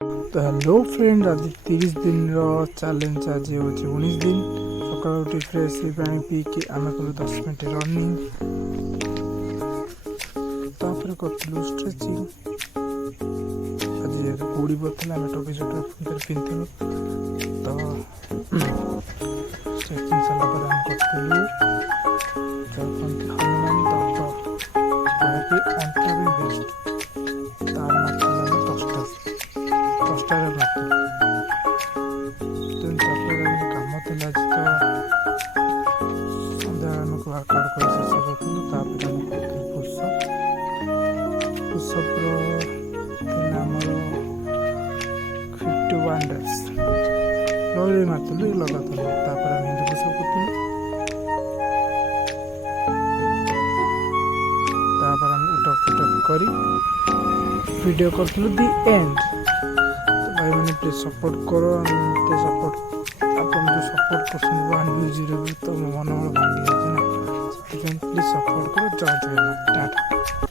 तो hello friend, आज 30 दिन चैलेंज आज हो 19 दिन सका उठी फ्रेश पानी पी के आम कलु 10 मिनट रनिंग तापर करूँ स्ट्रेचिंग। आज कूड़ी पड़ता आम टोपी स्वेटर पिंधु तो स्ट्रेचिंग सारापर आम करूँ हनुमान दत्त अंटा भी बेस्ट तार मात्र 10टा कम थी आज तो सन्ध्या वर्कआउट कर शेष करूँ पुषअप आमर 51 डेज रही मारलु लगातार हिंदी पुषअप करूँ उठक फुटक कर वीडियो करूँ दी एंड। भाई मैंने प्लीज सपोर्ट करो सपोर्ट अपन जो सपोर्ट कर 1 view 0 view तो मन भांगी जाए ना, प्लीज सपोर्ट करो। जय जगन्नाथ टाटा।